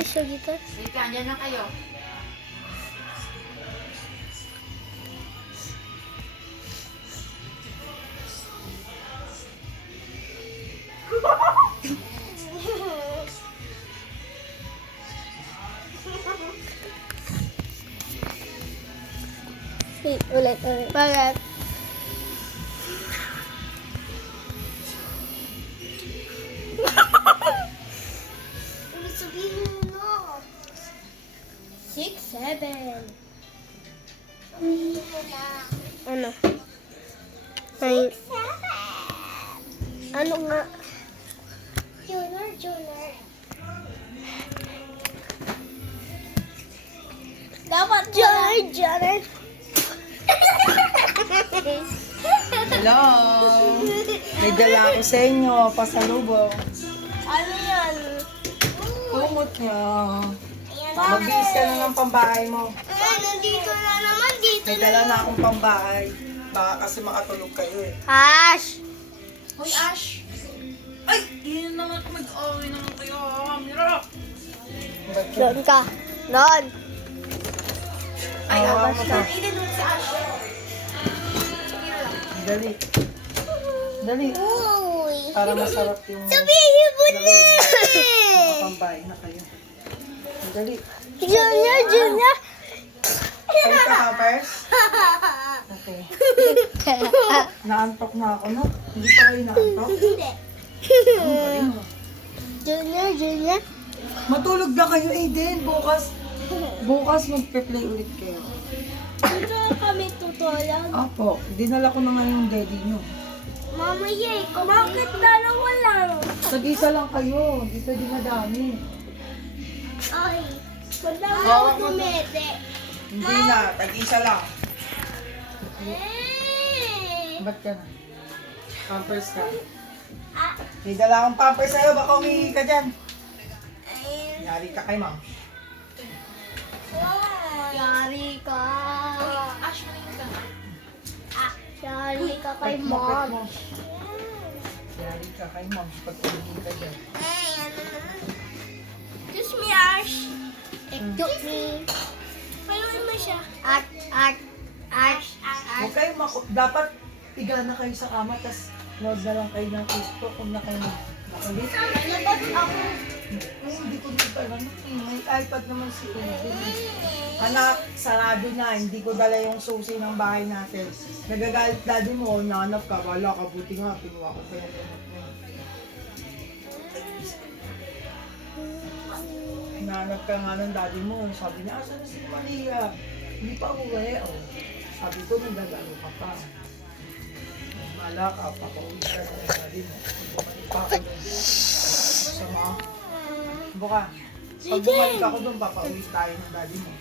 Ay, siya dito. Sige, andyan na kayo. Wait, ulit. Bakit? Ulit sabihin mo na. 6, 7. Sabihin mo na. Ano? Ay, ano nga? Junior. Dapat Johnny. Hello! May dala ako sa inyo, pasalubong. Ano yan? Kumot niya. Mag-iis ka na ng pambahay mo. Ay, nandito na naman. Dito May dala na akong pambahay. Baka kasi makatulog kayo eh. Ash! Hoy, Ash! Ay! Yun naman mag-away naman kayo. Mira! Doon ka. Doon. Ay, Awa Ash! mo to. Eden doon si Ash. Dali. Dali. Uy. Para masarap yung Sabihin mo na. pambahay na kayo. Dali. Junior. Kayo ka hoppers? Okay. Naantok na ako, no? Hindi pa kayo naantok? Hindi. Ang galing mo. Junior. Matulog na kayo, Aiden. Bukas magpe-play ulit kayo. Dito kami tutulog. Apo, dinala ko na nga yung daddy nyo. Mamaya eh. Bakit dalawa lang? Tag-isa lang kayo. Hindi pwede madami. Ay. Bawa mo to. Dumete. Hindi na, tag-isa lang. Eh. Ba't ka na? Pampers ka. Ah. May dala akong pampers sa'yo. Baka umihi ka dyan. Ay. Yari ka kay ma'am. Yari ka. Ash, manin ka. Yari ka kay Bakit mom. mo? Yari ka kay ma'am. Pag umihi ka dyan. Ay, ano naman. Kiss me, Ash. Took me. Paluin mo siya. Ash. Huwag kayo dapat higa na kayo sa kama, tas load na lang kayo ng TikTok kung na kayo makalit. Nalabas ako. Ay, hindi ko dito alam. May iPad naman si Aiden. Anak, sarado na. Hindi ko dala yung susi ng bahay natin. Nagagalit daddy mo, nanap ka. Wala ka, buti nga. Pinuha ko pa yung remote mo. Nanap ka nga ng daddy mo. Sabi niya, asan na si Maria? Hindi pa uwi. Oh. Sabi ko, nagagalo ka pa. Mala ka, papauwi ka ng daddy mo. Bumalik pa ako doon. Sama. Buka. Pag bumalik ako doon, papauwi tayo ng daddy mo.